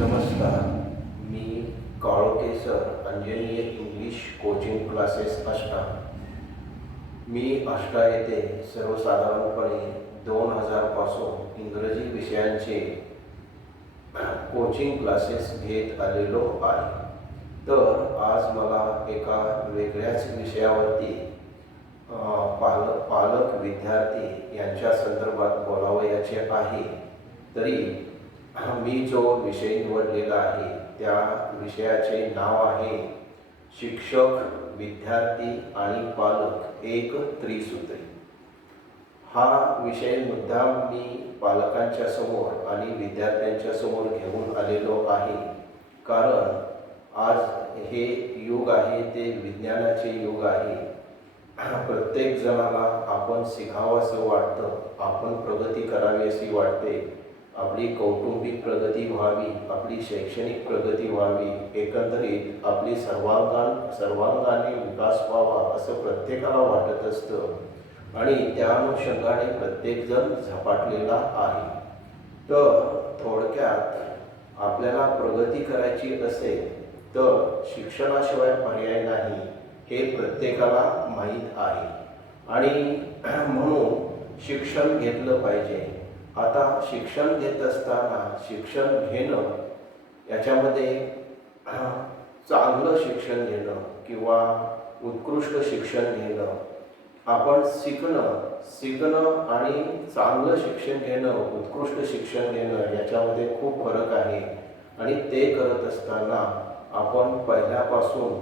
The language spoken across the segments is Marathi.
नमस्कार. मी Kalokhe sir, Anjaniya English coaching classes Ashta. मी आष्टा येथे सर्वसाधारणपणे 2000 पासून इंग्रजी विषयांचे कोचिंग क्लासेस घेत आलेलो आहे. तर आज मला एका वेगळ्याच विषयावरती पालक विद्यार्थी यांच्या संदर्भात बोलावयाचे आहे. तरी मी जो विषय निवडलेला आहे त्या विषयाचे नाव आहे शिक्षक, विद्यार्थी आणि पालक एक त्रिसूत्री. हा विषय मुद्दाम मी पालकांच्या समोर आणि विद्यार्थ्यांच्या समोर घेऊन आलेलो आहे, कारण आज हे युग आहे ते विज्ञानाचे युग आहे. प्रत्येक जणाला आपण शिकावंसं वाटतं, आपण प्रगती करावी अशी वाटते. आपली कौटुंबिक प्रगती व्हावी, आपली शैक्षणिक प्रगती व्हावी, एकंदरीत आपली सर्वांगाने विकास व्हावा असं प्रत्येकाला वाटत असतं आणि त्या अनुषंगाने प्रत्येकजण झपाटलेला आहे. तर थोडक्यात आपल्याला प्रगती करायची असेल तर शिक्षणाशिवाय पर्याय नाही हे प्रत्येकाला माहीत आहे आणि म्हणून शिक्षण घेतलं पाहिजे. आता शिक्षण घेत असताना शिक्षण घेणं याच्यामध्ये चांगलं शिक्षण घेणं किंवा उत्कृष्ट शिक्षण घेणं, आपण शिकणं आणि चांगलं शिक्षण घेणं, उत्कृष्ट शिक्षण घेणं याच्यामध्ये खूप फरक आहे. आणि ते करत असताना आपण पहिल्यापासून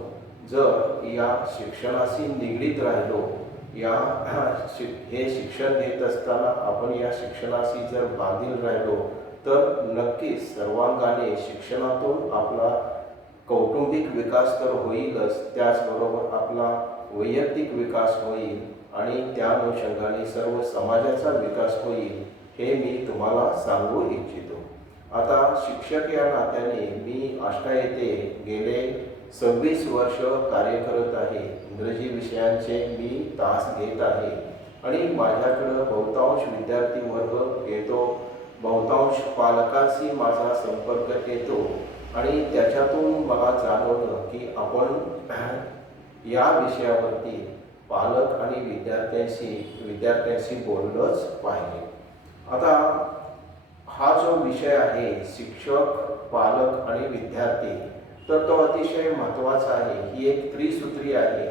जर या शिक्षणाशी निगडीत राहिलो, हे शिक्षण घेत असताना आपण या शिक्षणाशी जर बांधील राहिलो तर नक्कीच सर्वांगाने शिक्षणातून आपला कौटुंबिक विकास तर होईलच, त्याचबरोबर आपला वैयक्तिक विकास होईल आणि त्या अनुषंगाने सर्व समाजाचा विकास होईल हे मी तुम्हाला सांगू इच्छितो. आता शिक्षक या नात्याने मी आष्टा येथे गेले 26 वर्ष कार्य करत आहे. इंग्रजी विषयांचे मी तास घेत आहे आणि माझ्याकडं बहुतांश विद्यार्थी वर्ग येतो, बहुतांश पालकांशी माझा संपर्क येतो आणि त्याच्यातून मला जाणवलं की आपण या विषयावरती पालक आणि विद्यार्थ्यांशी बोललंच पाहिजे. आता हा जो विषय आहे शिक्षक, पालक आणि विद्यार्थी, तर तो अतिशय महत्त्वाचा आहे. ही एक त्रिसूत्री आहे.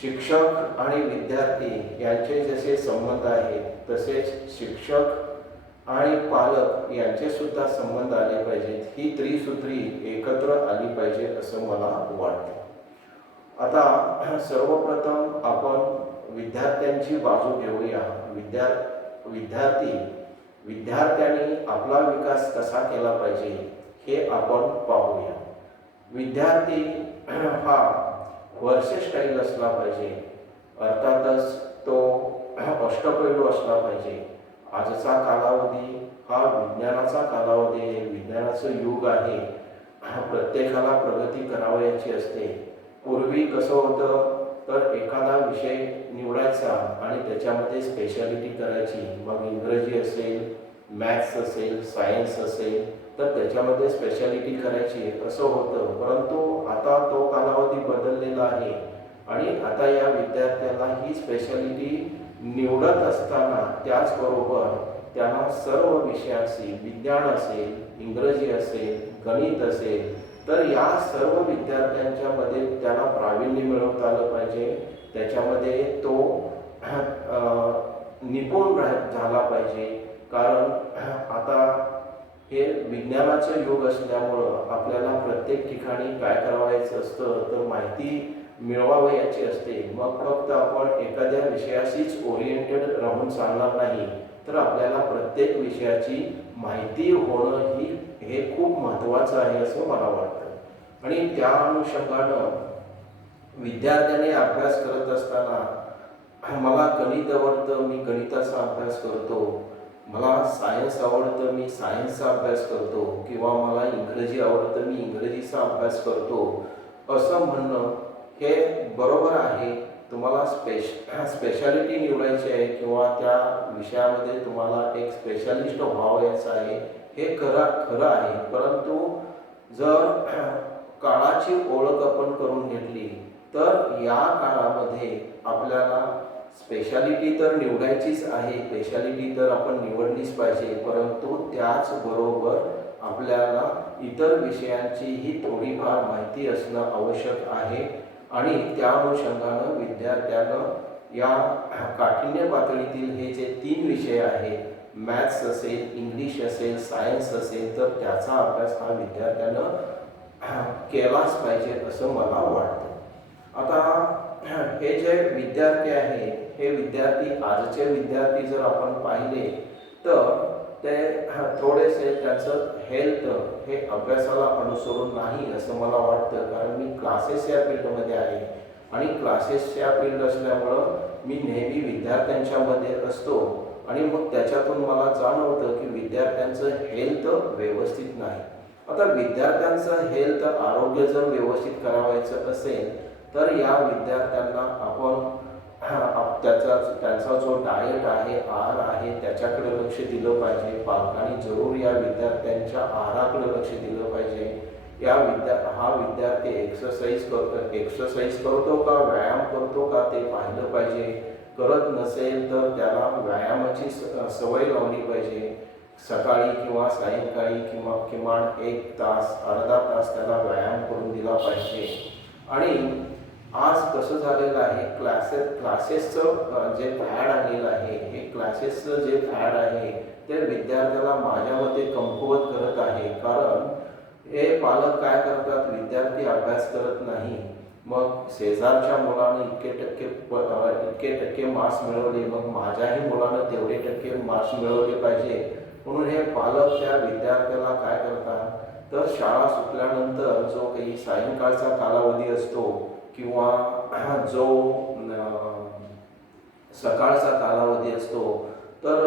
शिक्षक आणि विद्यार्थी यांचे जसे संबंध आहेत तसेच शिक्षक आणि पालक यांचे सुद्धा संबंध आले पाहिजेत. ही त्रिसूत्री एकत्र आली पाहिजे असं मला वाटतं. आता सर्वप्रथम आपण विद्यार्थ्यांची बाजू घेऊया. विद्यार्थ्यांनी आपला विकास कसा केला पाहिजे हे आपण पाहूया. विद्यार्थी हा वर्सेस्टाईल असला पाहिजे, अर्थातच तो अष्टपैलू असला पाहिजे. आजचा कालावधी हा विज्ञानाचा कालावधी आहे, विज्ञानाचं युग आहे. प्रत्येकाला प्रगती करावयाची असते. पूर्वी कसं होतं तर एखादा विषय निवडायचा आणि त्याच्यामध्ये स्पेशालिटी करायची. मग इंग्रजी असेल, मॅथ्स असेल, सायन्स असेल तर त्याच्यामध्ये स्पेशालिटी करायची असं होतं. परंतु आता तो कालावधी बदललेला आहे आणि आता या विद्यार्थ्याला ही स्पेशालिटी निवडत असताना त्याचबरोबर त्यांना सर्व विषयांशी, विज्ञान असेल, इंग्रजी असेल, गणित असेल, तर या सर्व विद्यार्थ्यांच्या मध्ये त्याला प्रावीण्य मिळवता आलं पाहिजे. त्याच्यामध्ये तो निपुण झाला पाहिजे. कारण आता हे विज्ञानाचं युग असल्यामुळं आपल्याला प्रत्येक ठिकाणी काय करावायचं असतं तर माहिती मिळवावयाची असते. मग फक्त आपण एखाद्या विषयाशीच ओरिएंटेड राहून चालणार नाही, तर आपल्याला प्रत्येक विषयाची माहिती होणं हे खूप महत्त्वाचं आहे असं मला वाटतं. आणि त्या अनुषंगानं विद्यार्थ्याने अभ्यास करत असताना मला गणित आवडतं, मी गणिताचा अभ्यास करतो. मला सायन्स आवडतं, मी सायन्सचा अभ्यास करतो. किंवा मला इंग्रजी आवडतं, मी इंग्रजीचा अभ्यास करतो असं म्हणणं हे बरोबर आहे. तुम्हाला स्पेशालिटी निवडायची आहे किंवा त्या विषयामध्ये तुम्हाला एक स्पेशालिस्ट व्हावयाचं आहे हे खरं आहे, परंतु जर काळाची ओळख आपण करून घेतली तर या काळामध्ये आपल्याला स्पेशालिटी तर निवडायचीच आहे, स्पेशालिटी तर आपण निवडलीच पाहिजे, परंतु त्याचबरोबर आपल्याला इतर विषयांचीही थोडीफार माहिती असणं आवश्यक आहे. आणि त्या अनुषंगानं विद्यार्थ्यांना या काठिण्य पातळीतील हे जे 3 विषय आहेत, मॅथ्स असेल, इंग्लिश असेल, सायन्स असेल, तर त्याचा अभ्यास हा विद्यार्थ्यानं केलाच पाहिजे असं मला वाटतं. आता हे जे विद्यार्थी आहे, हे विद्यार्थी आजचे विद्यार्थी जर आपण पाहिले तर ते थोडेसे त्याचं हेल्थ हे अभ्यासाला अनुसरून नाही असं मला वाटतं, कारण मी क्लासेस या फील्डमध्ये आहे आणि क्लासेसच्या फील्ड असल्यामुळं मी नेहमी विद्यार्थ्यांच्यामध्ये असतो आणि मग त्याच्यातून मला जाणवतं की विद्यार्थ्यांचं हेल्थ व्यवस्थित नाही. आता विद्यार्थ्यांचं हेल्थ आरोग्य जर व्यवस्थित करावायचं असेल तर या विद्यार्थ्यांना आपण त्यांचा जो डाएट आहे, आहार आहे, त्याच्याकडे लक्ष दिलं पाहिजे. पालकांनी जरूर या विद्यार्थ्यांच्या आहाराकडे लक्ष दिलं पाहिजे. हा विद्यार्थी एक्सरसाइज करतो का, व्यायाम करतो का ते पाहिलं पाहिजे. करत नसेल तर त्याला व्यायामाची सवय लावली पाहिजे. सकाळी किंवा सायंकाळी किंवा किमान 1 तास अर्धा तास त्याला व्यायाम करून दिला पाहिजे. आणि आज कसं झालेलं आहे, क्लासेसचं जे फॅड आलेलं आहे, हे क्लासेसचं जे फॅड आहे ते विद्यार्थ्याला माझ्या मते कमकुवत करत आहे. कारण हे पालक काय करतात, विद्यार्थी अभ्यास करत नाही, मग शेजारच्या मुलानं इतके टक्के मार्क्स मिळवले, मग माझ्याही मुलानं तेवढे टक्के मार्क्स मिळवले पाहिजे म्हणून हे पालक त्या विद्यार्थ्याला काय करतात, तर शाळा सुटल्यानंतर जो काही सायंकाळचा कालावधी असतो किंवा जो सकाळचा कालावधी असतो, तर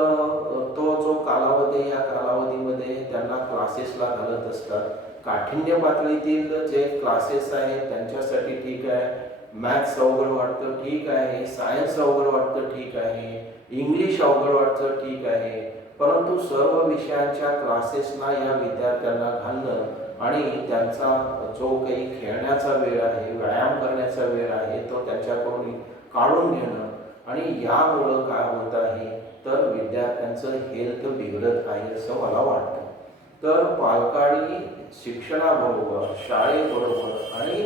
तो जो कालावधी, या कालावधीमध्ये त्यांना क्लासेसला घालत असतात. काठिण्य पातळीतील जे क्लासेस आहेत त्यांच्यासाठी ठीक आहे, मॅथ्स अवघड वाटतं ठीक आहे, सायन्स अवघड वाटतं ठीक आहे, इंग्लिश अवघड वाटतं ठीक आहे, परंतु सर्व विषयांच्या क्लासेसला या विद्यार्थ्यांना घालणं आणि त्यांचा जो काही खेळण्याचा वेळ आहे, व्यायाम करण्याचा वेळ आहे, तो त्यांच्याकडून काढून घेणं आणि यामुळं काय होत आहे, तर विद्यार्थ्यांचं हेल्थ बिघडत आहे असं मला वाटतं. तर पालकांनी शिक्षणाबरोबर, शाळेबरोबर आणि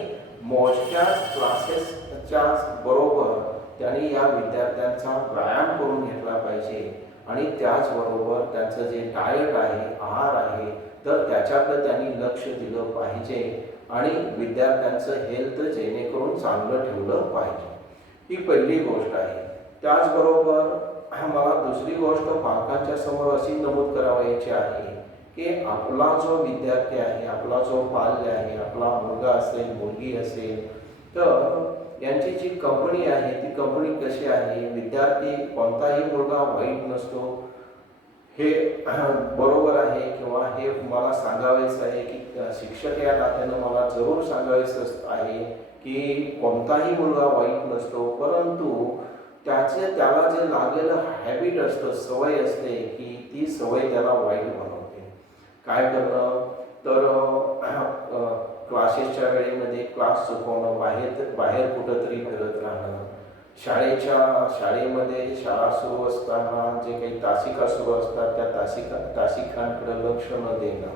मोजक्याच क्लासेसच्या बरोबर त्यांनी या विद्यार्थ्यांचा व्यायाम करून घेतला पाहिजे आणि त्याचबरोबर त्यांचं जे डाएट आहे, आहार आहे, तर त्याच्याकडे त्यांनी लक्ष दिलं पाहिजे आणि विद्यार्थ्यांचं हेल्थ जेणेकरून चांगलं ठेवलं पाहिजे. ही पहिली गोष्ट आहे. त्याचबरोबर मला दुसरी गोष्ट पालकांच्या समोर अशी नमूद करावयाची आहे की आपला जो विद्यार्थी आहे, आपला जो बाल्य आहे, आपला मुलगा असेल, मुलगी असेल, तर यांची जी कंपनी आहे ती कंपनी कशी आहे. विद्यार्थी, कोणताही मुलगा वाईट नसतो, हे बरोबर आहे किंवा हे मला सांगायचं आहे की शिक्षक या नात्यानं मला जरूर सांगायचं आहे की कोणताही मुलगा वाईट नसतो, परंतु त्याला जे लागलेलं हॅबिट असतं, सवय असते की ती सवय त्याला वाईट बनवते. काय करणं, तर क्लासेसच्या वेळेमध्ये क्लास चुकवणं, बाहेर कुठंतरी फिरत राहणं, शाळेमध्ये शाळा सुरू असताना जे काही तासिका सुरू असतात त्या तासिकांकडे लक्ष न देणं,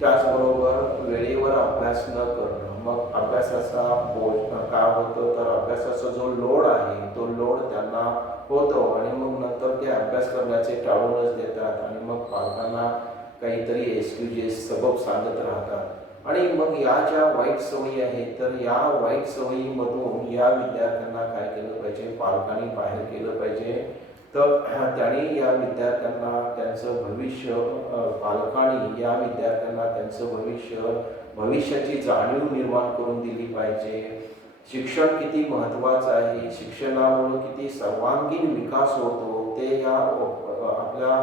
त्याचबरोबर वेळेवर अभ्यास न करणं. मग अभ्यासाचा बोझ काय होतं, तर अभ्यासाचा जो लोड आहे तो लोड त्यांना होतो आणि मग नंतर ते अभ्यास करण्याचे टाळूनच देतात आणि मग पालकांना काहीतरी एक्सक्युजेस, सबब सांगत राहतात आणि मग या ज्या वाईट सवयी आहेत, तर या वाईट सवयीमधून या विद्यार्थ्यांना काय केलं पाहिजे, पालकांनी बाहेर केलं पाहिजे. तर त्यांनी या विद्यार्थ्यांना त्यांचं भविष्य, पालकांनी या विद्यार्थ्यांना त्यांचं भविष्याची जाणीव निर्माण करून दिली पाहिजे. शिक्षण किती महत्त्वाचं आहे, शिक्षणामुळे किती सर्वांगीण विकास होतो ते या आपल्या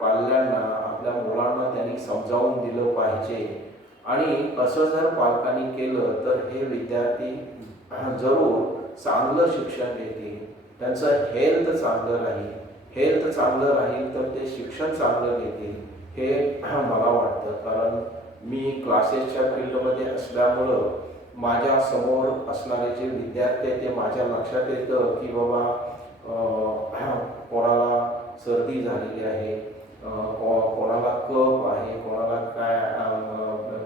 पाल्यांना, आपल्या मुलांना त्यांनी समजावून दिलं पाहिजे. आणि असं जर पालकांनी केलं तर हे विद्यार्थी जरूर चांगलं शिक्षण घेतील, त्यांचं हेल्थ चांगलं राहील तर ते शिक्षण चांगलं घेतील. हे मला वाटतं. कारण मी क्लासेसच्या फील्डमध्ये असल्यामुळं माझ्या समोर असणारे जे विद्यार्थी आहेत ते माझ्या लक्षात येतं की बाबा कोणाला सर्दी झालेली आहे, कोणाला कफ आहे, कोणाला काय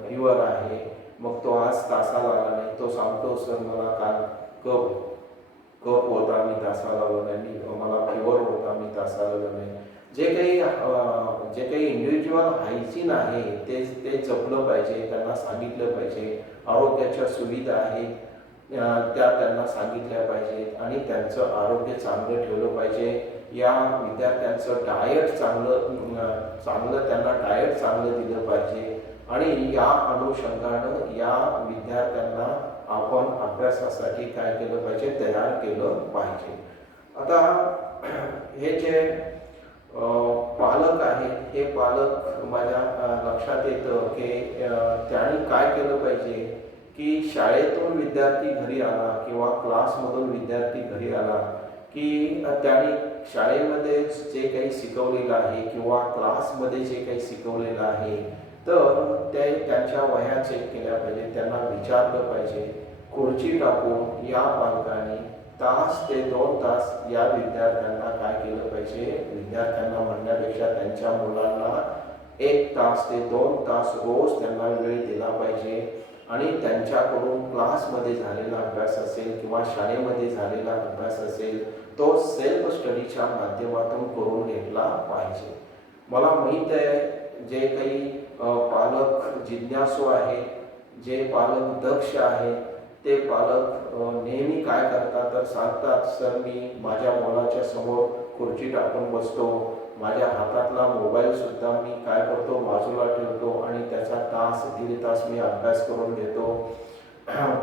फीवर आहे. मग तो आज तासाला आला नाही, तो सांगतो सर मला काल कफ कफ होता मी तासाला आलो नाही, मला फीवर होता मी तासाला आलो नाही. जे काही इंडिव्हिज्युअल हायजीन आहे ते जपलं पाहिजे, त्यांना सांगितलं पाहिजे. आरोग्याच्या सुविधा आहेत त्या त्यांना सांगितल्या पाहिजेत आणि त्यांचं आरोग्य चांगलं ठेवलं पाहिजे. या विद्यार्थ्यांचं डाएट चांगलं त्यांना डाएट चांगलं दिलं पाहिजे आणि या अनुषंगानं या विद्यार्थ्यांना आपण अभ्यासासाठी काय केलं पाहिजे, तयार केलं पाहिजे. आता हे जे पालक आहेत हे पालक माझ्या लक्षात येतं की त्यांनी काय केलं पाहिजे की शाळेतून विद्यार्थी घरी आला किंवा क्लासमधून विद्यार्थी घरी आला की त्यांनी शाळेमध्ये जे काही शिकवलेलं आहे किंवा क्लासमध्ये जे काही शिकवलेलं आहे तर ते त्यांच्या वह्या चेक केल्या पाहिजे, त्यांना विचारलं पाहिजे. खुर्ची टाकून या पालकांनी तास ते 2 तास या विद्यार्थ्यांना काय केलं पाहिजे, विद्यार्थ्यांना म्हणण्यापेक्षा त्यांच्या मुलांना 1 तास ते 2 तास रोज त्यांना वेळ दिला पाहिजे आणि त्यांच्याकडून क्लासमध्ये झालेला अभ्यास असेल किंवा शाळेमध्ये झालेला अभ्यास असेल तो सेल्फ स्टडीच्या माध्यमातून करून घेतला पाहिजे. मला माहीत आहे जे काही पालक जिज्ञासू आहेत, जे पालक दक्ष आहेत ते पालक नेहमी काय करतात तर सांगतात सर मी माझ्या मुलाच्या समोर खुर्ची टाकून बसतो, माझ्या हातातला मोबाईलसुद्धा मी काय करतो बाजूला ठेवतो आणि त्याचा तास 1.5 तास मी अभ्यास करून घेतो.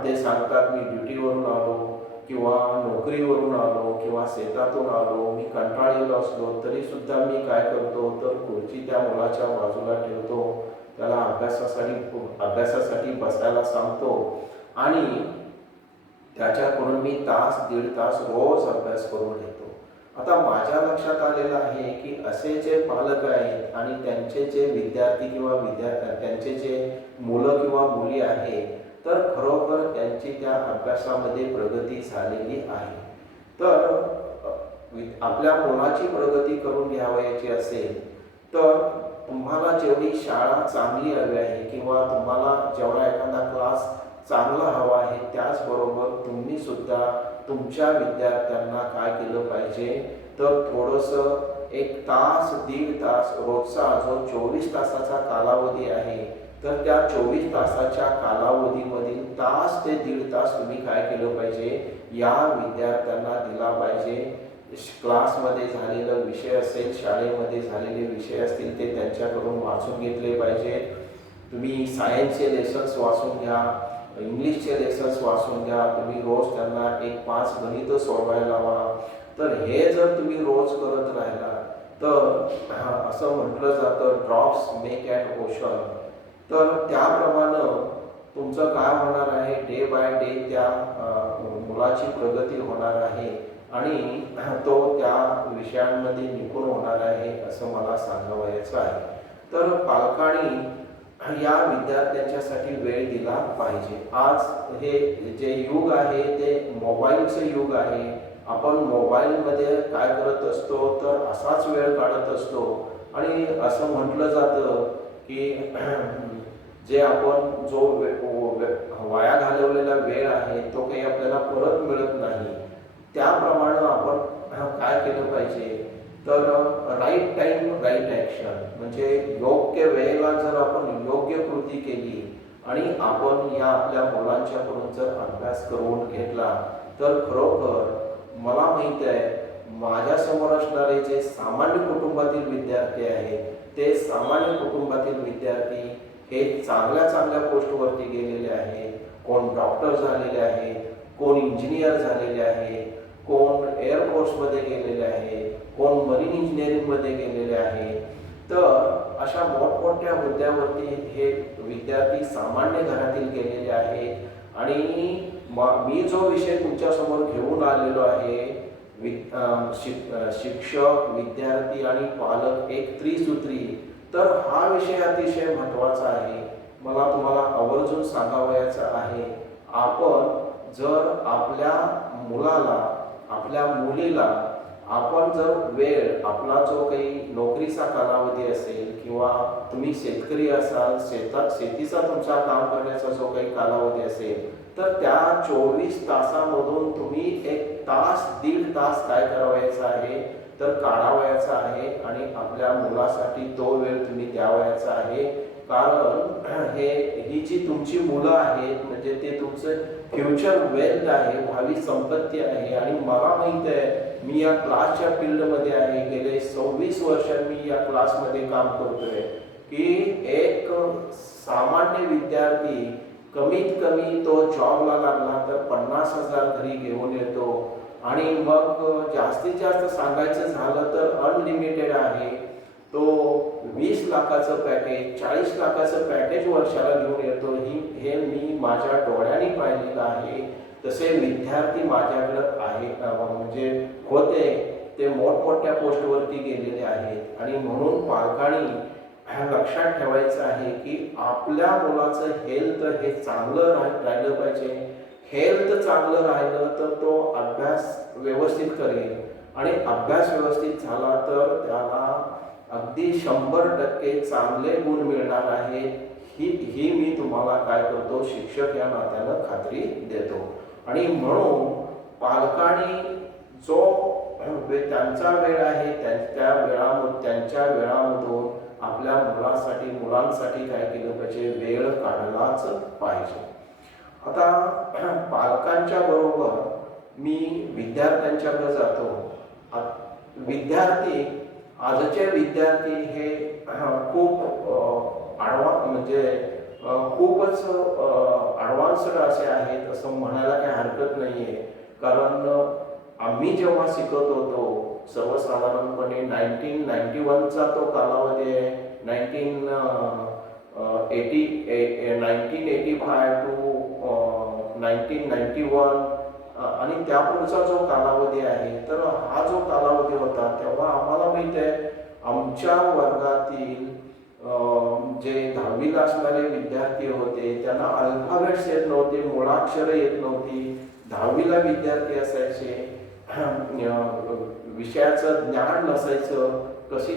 ते सांगतात मी ड्युटीवरून आलो किंवा नोकरीवरून आलो किंवा शेतातून आलो, मी कंटाळलेलो असलो तरीसुद्धा मी काय करतो तर खुर्ची त्या मुलाच्या बाजूला ठेवतो, त्याला अभ्यासासाठी बसायला सांगतो आणि त्याच्याकडून मी तास 1.5 तास रोज अभ्यास करून घेतो. आता माझ्या लक्षात आलेलं आहे की असे जे पालक आहेत आणि त्यांचे जे विद्यार्थी किंवा त्यांचे जे मुलं किंवा मुली आहेत तर खरोखर त्यांची त्या अभ्यासामध्ये प्रगती झालेली आहे. तर आपल्या मुलाची प्रगती करून घ्यावयाची असेल तर तुम्हाला जेवढी शाळा चांगली हवी आहे किंवा तुम्हाला जेवढा एखादा क्लास चांगला हवा आहे त्याचबरोबर तुम्ही सुद्धा तुमच्या विद्यार्थ्यांना काय केलं पाहिजे तर थोडंसं 1 तास 1.5 तास रोजचा जो 24 तासाचा कालावधी आहे तर त्या 24 तासाच्या कालावधीमधील तास ते 1.5 तास तुम्ही काय केलं पाहिजे या विद्यार्थ्यांना दिला पाहिजे. क्लासमध्ये झालेला विषय असेल, शाळेमध्ये झालेले विषय असतील ते त्यांच्याकडून वाचून घेतले पाहिजे. तुम्ही सायन्सचे लेसन्स वाचून घ्या, इंग्लिशचे लेसन्स वाचून घ्या, तुम्ही रोज त्यांना 5 गणितं सोडवायला लावा. तर हे जर तुम्ही रोज करत राहिला तर असं म्हटलं जातं ड्रॉप्स मेक ॲन ओशन. तर त्याप्रमाणे तुमचं काय होणार आहे, डे बाय डे त्या मुलाची प्रगती होणार आहे आणि तो त्या विषयांमध्ये निपुण होणार आहे असं मला सांगावयाचं आहे. तर पालकांनी या विद्यार्थ्यांच्यासाठी वेळ दिला पाहिजे. आज हे जे युग आहे ते मोबाईलचं युग आहे. आपण मोबाईलमध्ये काय करत असतो तर असाच वेळ काढत असतो आणि असं म्हटलं जातं की जे आपण जो वाया घालवलेला वेळ आहे तो काही आपल्याला परत मिळत नाही. त्याप्रमाणे आपण काय केलं पाहिजे तर राईट टाइम राईट ॲक्शन, म्हणजे योग्य वेळेला जर आपण योग्य कृती केली आणि आपण या आपल्या मुलांच्याकडून जर अभ्यास करून घेतला तर खरोखर मला माहीत आहे माझ्यासमोर असणारे जे सामान्य कुटुंबातील विद्यार्थी आहेत ते सामान्य कुटुंबातील विद्यार्थी हे चांगल्या पोस्टवरती गेलेले आहेत. कोण डॉक्टर झालेले आहेत, कोण इंजिनियर झालेले आहेत, कोण एअरफोर्समध्ये गेलेले आहेत, कोण मरीन इंजिनिअरिंगमध्ये गेलेले आहेत. तर अशा मोठमोठ्या हुद्द्यावरती हे विद्यार्थी सामान्य घरातील गेलेले आहेत आणि मी जो विषय तुमच्यासमोर घेऊन आलेलो आहे शिक्षक, विद्यार्थी आणि पालक एक त्रिसूत्री तर हा विषय अतिशय महत्त्वाचा आहे. मला तुम्हाला आवर्जून सांगावयाचं आहे, आपण जर आपल्या मुलाला, आपल्या मुलीला आपण जर वेळ, आपला जो काही नोकरीचा कालावधी असेल किंवा तुम्ही शेतकरी असाल, शेतीचा तुमचा काम करण्याचा जो काही कालावधी असेल, तर त्या 24 तासामधून तुम्ही 1 तास, 1.5 तास काय करावयाचं आहे, तर काढावयाचा आहे आणि आपल्या मुलासाठी तो वेळ तुम्ही द्यावयाचा आहे. कारण ही जी तुमची मुलं आहेत, म्हणजे ते तुमचं फ्युचर वेल्थ आहे, भावी संपत्ती आहे. आणि मला माहित आहे, मी या क्लासच्या फील्डमध्ये आहे, गेले 26 वर्ष मी या क्लासमध्ये काम करतोय, की एक सामान्य विद्यार्थी कमीत कमी तो जॉबला लागला तर 50,000 घरी घेऊन येतो. आणि मग जास्तीत जास्त सांगायचं झालं तर अनलिमिटेड आहे, तो 20 लाखाचं पॅकेज, 40 लाखाचं पॅकेज वर्षाला घेऊन येतो. हे मी माझ्या डोळ्यांनी पाहिलेलं आहे. तसे विद्यार्थी माझ्याकडे आहे, म्हणजे होते, ते मोठमोठ्या पोस्टवरती गेलेले आहेत. आणि म्हणून पालकांनी लक्षात ठेवायचं आहे की आपल्या मुलाचं हेल्थ हे चांगलं राहिलं पाहिजे. हेल्थ चांगलं राहिलं तर तो अभ्यास व्यवस्थित करेल, आणि अभ्यास व्यवस्थित झाला तर त्याला अगदी 100% चांगले गुण मिळणार आहेत. ही मी तुम्हाला काय करतो, शिक्षक या नात्यानं खात्री देतो. आणि म्हणून पालकांनी जो त्यांचा वेळ आहे त्यांच्या वेळामधून आपल्या मुलांसाठी काय केलं पाहिजे, वेळ काढलाच पाहिजे. आता पालकांच्या बरोबर मी विद्यार्थ्यांच्याकडे जातो. आजचे विद्यार्थी हे खूप खूपच ॲडव्हान्स्ड असे आहेत असं म्हणायला काही हरकत नाही आहे. कारण आम्ही जेव्हा शिकत होतो, सर्वसाधारणपणे 1991चा तो कालावधी आहे, 1985 टू 1991, आणि त्यापुढचा जो कालावधी आहे, तर हा जो कालावधी होता तेव्हा आम्हाला माहिती आहे, आमच्या वर्गातील जे 10वीला असणारे विद्यार्थी होते त्यांना अल्फाबेट्स येत नव्हते, मुळाक्षरं येत नव्हती. 10वीला विद्यार्थी असायचे, विषयाचं ज्ञान नसायचं, कसे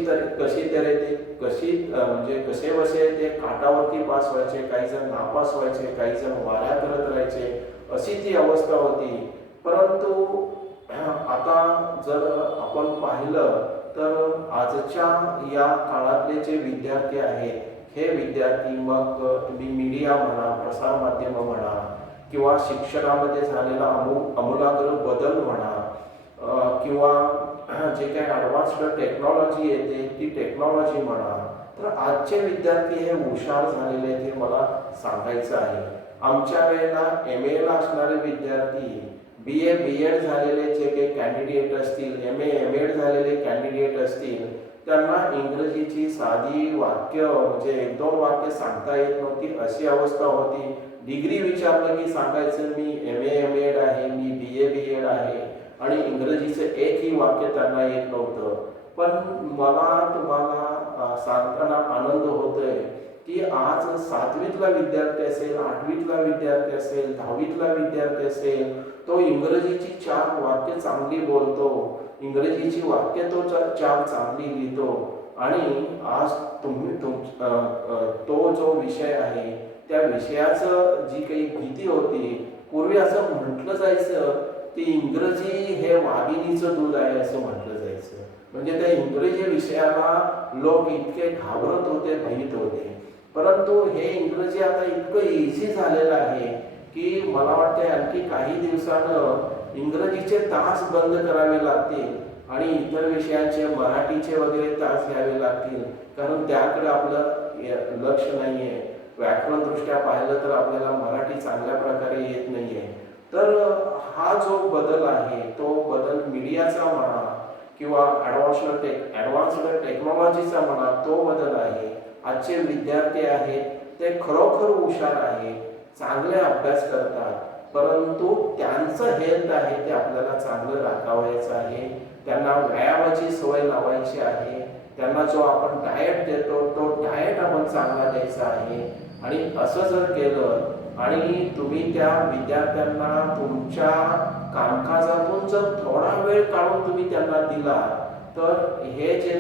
बसे ते काटावरती पास व्हायचे, काही जण नापास व्हायचे, काही जण वाऱ्या करत राहायचे, अशी ती अवस्था होती. परंतु आता जर आपण पाहिलं तर आजच्या या काळातले जे विद्यार्थी आहेत, हे विद्यार्थी मग तुम्ही मीडिया म्हणा, प्रसारमाध्यमं म्हणा, किंवा शिक्षणामध्ये झालेला आमूलाग्र बदल म्हणा, किंवा जे काही ॲडव्हान्स्ड टेक्नॉलॉजी येते ती टेक्नॉलॉजी म्हणा, तर आजचे विद्यार्थी हे हुशार झालेले आहेत, हे मला सांगायचं आहे. आमच्या वेळेला MA ला असणारे विद्यार्थी, BA BEd झालेले जे काही कॅन्डिडेट असतील, MA MAd झालेले कॅन्डिडेट असतील, त्यांना इंग्रजीची साधी वाक्य, म्हणजे 1-2 वाक्य सांगता येत नव्हती, अशी अवस्था होती. डिग्री विचारलं की सांगायचं मी MA MAd आहे, मी BA BEd आहे, आणि इंग्रजीचं एकही वाक्य त्यांना येत नव्हतं. पण मला तुम्हाला सांगताना आनंद होतोय की आज 7वीतला विद्यार्थी असेल, 8वीतला विद्यार्थी असेल, 10वीतला विद्यार्थी असेल, तो इंग्रजीची 4 वाक्य चांगली बोलतो, इंग्रजीची वाक्य तो 4 चांगली लिहितो. आणि आज तो जो विषय आहे, त्या विषयाचं जी काही भीती होती, पूर्वी असं म्हटलं जायचं की इंग्रजी हे वाघिणीचं दूध आहे असं म्हटलं जायचं. म्हणजे त्या इंग्रजी विषयाला लोक इतके घाबरत होते, भीत होते. परंतु हे इंग्रजी आता इतकं इझी झालेलं आहे की मला वाटते आणखी काही दिवसानं इंग्रजीचे तास बंद करावे लागतील आणि इतर विषयांचे, मराठीचे वगैरे तास घ्यावे लागतील, कारण त्याकडे आपलं लक्ष नाही आहे. व्याकरणदृष्ट्या पाहिलं तर आपल्याला मराठी चांगल्या प्रकारे येत नाही आहे. तर हा जो बदल आहे, तो बदल मीडियाचा म्हणा किंवा ॲडव्हान्स्ड टेक्नॉलॉजीचा म्हणा, तो बदल आहे. आजचे विद्यार्थी आहेत ते खरोखर हुशार आहेत, चांगले अभ्यास करतात, परंतु त्यांचं हेल्थ आहे ते आपल्याला चांगलं राखावायचं आहे. त्यांना व्यायामाची सवय लावायची आहे. त्यांना जो आपण डाएट देतो तो डाएट आपण चांगला द्यायचा आहे. आणि असं जर केलं आणि तुम्ही त्या विद्यार्थ्यांना तुमच्या कामकाजातून जर थोडा वेळ काढून तुम्ही त्यांना दिला तर हे जे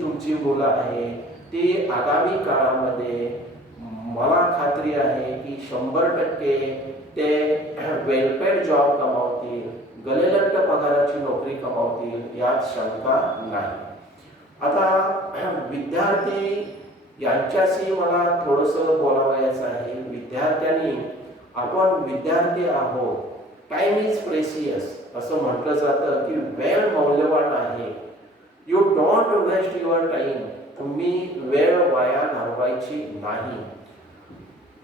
तुमची मुलं आहे ती आगामी काळामध्ये मला खात्री आहे की 100% ते वेलपेड जॉब कमावतील, गलेलट्ट पगाराची नोकरी कमावतील यात शंका नाही. आता विद्यार्थी यांच्याशी मला थोडंसं बोलावयाचं आहे. विद्यार्थ्यांनी आपण विद्यार्थी आहोत, टाइम इज प्रेसियस असं म्हटलं जातं की वेळ मौल्यवान आहे. You don't waste your time. तुम्ही वेळ वाया घालवायची नाही,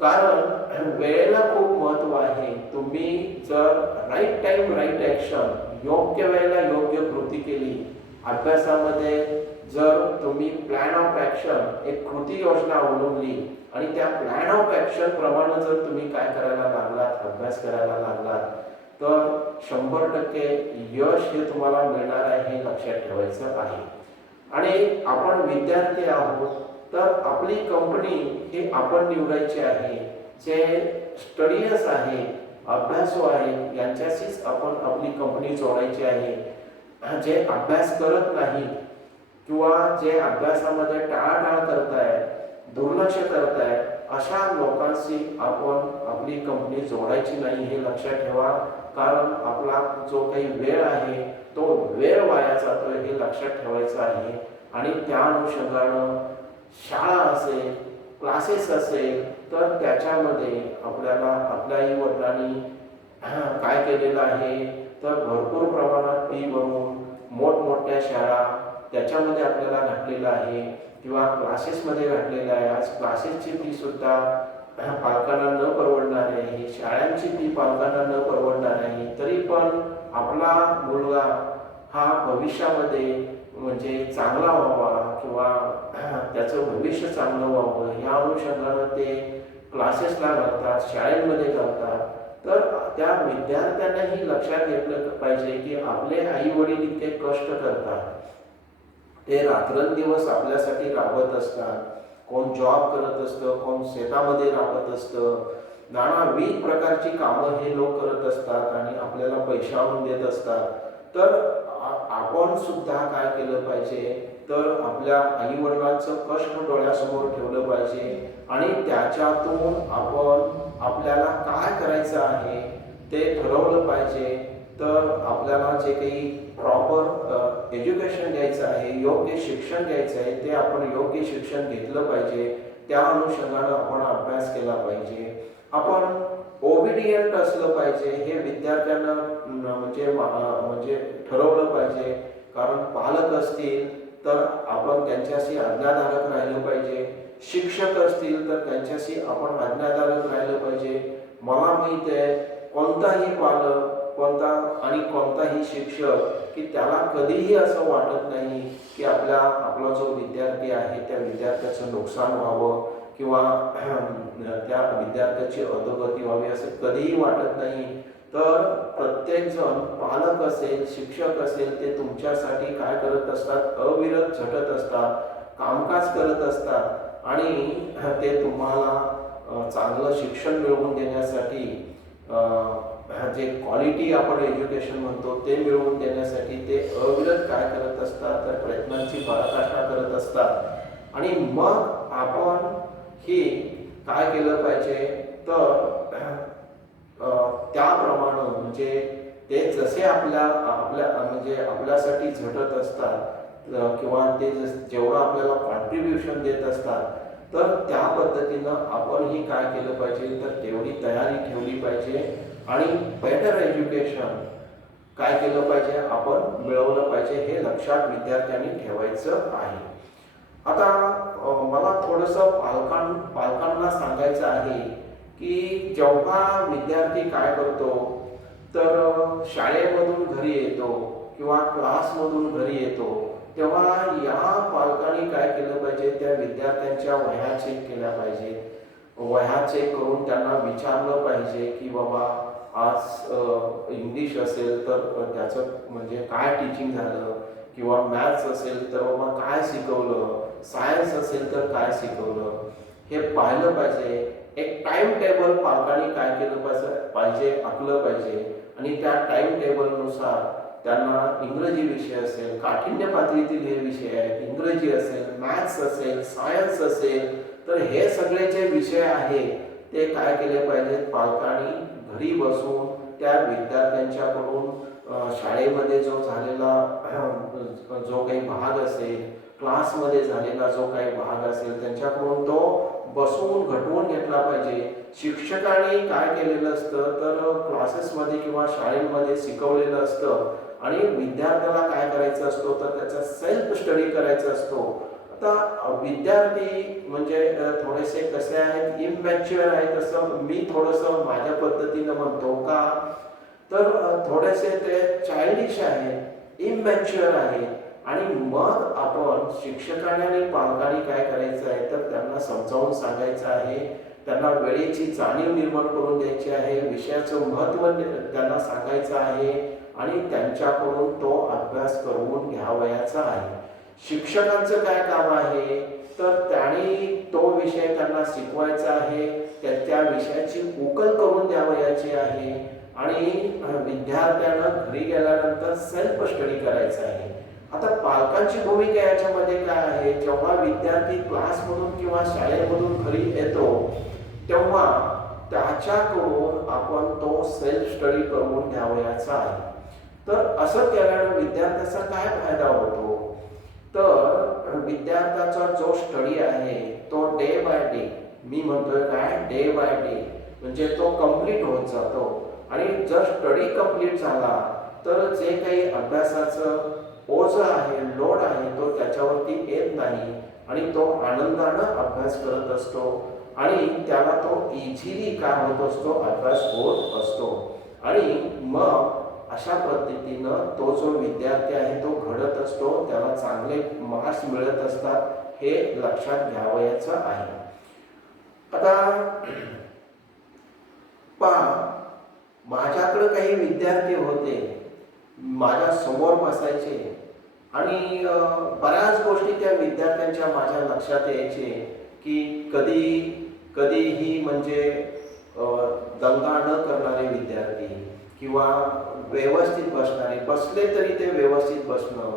कारण वेळेला खूप महत्व आहे. तुम्ही जर राईट टाइम राईट ॲक्शन, योग्य वेळेला योग्य कृती केली, अभ्यासामध्ये जर तुम्ही प्लॅन ऑफ ॲक्शन एक कृती योजना अवलंबली आणि त्या प्लॅन ऑफ ॲक्शन प्रमाणे जर तुम्ही काय करायला लागलात, अभ्यास करायला लागलात तर 100% यश हे तुम्हाला मिळणार आहे हे लक्षात ठेवायचं आहे. आणि आपण विद्यार्थी आहोत तर आपली कंपनी हे आपण निवडायची आहे. जे स्टडियस आहे, अभ्यासू आहे यांच्याशीच आपण आपली कंपनी जोडायची आहे. जे अभ्यास करत नाही किंवा जे अभ्यासामध्ये टाळाटाळ करताय, दुर्लक्ष करताय अशा लोकांशी आपण आपली कंपनी जोडायची नाही हे लक्षात ठेवा. कारण आपला जो काही वेळ आहे तो वेळ वाया जातोय हे लक्षात ठेवायचं आहे. आणि त्या अनुषंगानं शाळा असेल, क्लासेस असेल तर त्याच्यामध्ये आपल्याला आपल्या आई वडिलांनी काय केलेलं आहे तर भरपूर प्रमाणात फी भरून मोठमोठ्या शाळा त्याच्यामध्ये आपल्याला घातलेलं आहे किंवा क्लासेसमध्ये घातलेलं आहे. आज क्लासेसची फी सुद्धा पालकांना न परवडणार आहे, शाळांची फी पालकांना न परवडणार आहे. तरी पण आपला मुलगा हा भविष्यामध्ये म्हणजे चांगला व्हावा किंवा त्याचं भविष्य चांगलं व्हावं या अनुषंगानं ते क्लासेसला घालतात, शाळेमध्ये घालतात. तर त्या विद्यार्थ्यांनाही लक्षात घेतलं पाहिजे की आपले आई वडील इतके कष्ट करतात, ते रात्रंदिवस आपल्यासाठी राबत असतात. कोण जॉब करत असतं, कोण शेतामध्ये राबत असतं, नानाविध प्रकारची कामं हे लोक करत असतात आणि आपल्याला पैसे आणून देत असतात. तर आपण सुद्धा काय केलं पाहिजे तर आपल्या आई वडिलांचं कष्ट डोळ्यासमोर ठेवलं पाहिजे आणि त्याच्यातून आपण आपल्याला काय करायचं आहे ते ठरवलं पाहिजे. तर आपल्याला जे काही प्रॉपर एज्युकेशन घ्यायचं आहे, योग्य शिक्षण घ्यायचं आहे, ते आपण योग्य शिक्षण घेतलं पाहिजे. त्या अनुषंगानं आपण अभ्यास केला पाहिजे. आपण ओबिडियंट असलं पाहिजे हे विद्यार्थ्यांना म्हणजे ठरवलं पाहिजे. कारण पालक असतील तर आपण त्यांच्याशी आज्ञाधारक राहिलं पाहिजे, शिक्षक असतील तर त्यांच्याशी आपण आज्ञाधारक राहिलं पाहिजे. मला माहिती आहे कोणताही पालक कोणताही शिक्षक की त्याला कधीही असं वाटत नाही की आपला जो विद्यार्थी आहे त्या विद्यार्थ्याचं नुकसान व्हावं किंवा त्या विद्यार्थ्याची अधोगती व्हावी असं कधीही वाटत नाही. तर प्रत्येकजण पालक असेल, शिक्षक असेल ते तुमच्यासाठी काय करत असतात, अविरत झटत असतात, कामकाज करत असतात आणि ते तुम्हाला चांगलं शिक्षण मिळवून देण्यासाठी जे क्वालिटी आपण एज्युकेशन म्हणतो ते मिळवून देण्यासाठी ते अविरत काय करत असतात तर प्रयत्नांची पराकाष्ठा करत असतात. आणि मग आपण ही काय केलं पाहिजे तर त्याप्रमाणे म्हणजे ते जसे आपल्यासाठी झटत असतात किंवा ते जेवढं आपल्याला कॉन्ट्रीब्युशन देत असतात तर त्या पद्धतीनं आपणही काय केलं पाहिजे तर तेवढी तयारी ठेवली पाहिजे आणि बेटर एज्युकेशन काय केलं पाहिजे आपण मिळवलं पाहिजे हे लक्षात विद्यार्थ्यांनी ठेवायचं आहे. आता मला थोडंसं पालकांना सांगायचं आहे की जेव्हा विद्यार्थी काय करतो तर शाळेमधून घरी येतो किंवा क्लासमधून घरी येतो तेव्हा या पालकांनी काय केलं पाहिजे त्या विद्यार्थ्यांच्या वह्या चेक केल्या पाहिजे. वह्या चेक करून त्यांना विचारलं पाहिजे की बाबा आज इंग्लिश असेल तर त्याचं म्हणजे काय टीचिंग झालं किंवा मॅथ्स असेल तर बाबा काय शिकवलं, सायन्स असेल तर काय शिकवलं, हे पाहिलं पाहिजे. एक टाइम टेबल पालकांनी काय केलं पाहिजे आखलं पाहिजे आणि त्या टाइम टेबलनुसार त्यांना इंग्रजी विषय असेल, काठिण्य पातळीतील हे विषय आहेत, इंग्रजी असेल, मॅथ्स असेल, सायन्स असेल, तर हे सगळे जे विषय आहेत ते काय केले पाहिजेत, पालकांनी घरी बसून त्या विद्यार्थ्यांच्याकडून शाळेमध्ये जो झालेला जो काही भाग असेल, क्लासमध्ये झालेला जो काही भाग असेल, त्यांच्याकडून तो बसवून घटवून घेतला पाहिजे. शिक्षकांनी काय केलेलं असतं तर क्लासेसमध्ये किंवा शाळेमध्ये शिकवलेलं असतं आणि विद्यार्थ्याला काय करायचं असतो तर त्याचा सेल्फ स्टडी करायचा असतो. आता विद्यार्थी म्हणजे थोडेसे कसे आहेत, इमॅच्युअर आहेत असं मी थोडंसं माझ्या पद्धतीनं म्हणतो का, तर थोडेसे ते चाइल्डिश आहेत, इमॅच्युअर आहेत. आणि मग आपण शिक्षकांनी आणि पालकांनी काय करायचं आहे तर त्यांना समजावून सांगायचं आहे, त्यांना वेळेची जाणीव निर्माण करून द्यायची आहे, विषयाचं महत्त्व त्यांना सांगायचं आहे आणि त्यांच्याकडून तो अभ्यास करून घ्यावयाचा आहे. शिक्षकांचं काय काम आहे तर त्यांनी तो विषय त्यांना शिकवायचा आहे, त्या विषयाची उकल करून द्यावयाची आहे आणि विद्यार्थ्यांना घरी गेल्यानंतर सेल्फ स्टडी करायचं आहे. आता पालकांची भूमिका याच्यामध्ये काय आहे, जेव्हा विद्यार्थी क्लासमधून किंवा शाळेमधून घरी येतो तेव्हा त्याच्याकडून आपण तो सेल्फ स्टडी करून घ्यावयाचा आहे. तर असं केल्यानं विद्यार्थ्याचा काय फायदा होतो तर विद्यार्थ्याचा जो स्टडी आहे तो डे बाय डे, मी म्हणतोय काय डे बाय डे, म्हणजे तो कंप्लीट होत जातो. आणि जर स्टडी कंप्लीट झाला तर जे काही अभ्यासाचं ओझं आहे, लोड आहे, तो त्याच्यावरती येत नाही आणि तो आनंदानं अभ्यास करत असतो आणि त्याला तो इझिली काय होत असतो, अभ्यास होत असतो. आणि मग अशा पद्धतीनं तो जो विद्यार्थी आहे तो घडत असतो, त्याला चांगले मार्क्स मिळत असतात, हे लक्षात घ्यावयाचं आहे. आता पहा, माझ्याकडे काही विद्यार्थी होते, माझ्या समोर बसायचे आणि बऱ्याच गोष्टी त्या विद्यार्थ्यांच्या माझ्या लक्षात यायचे की कधीही म्हणजे दंगा न करणारे विद्यार्थी किंवा व्यवस्थित बसणारे, बसले तरी ते व्यवस्थित बसणं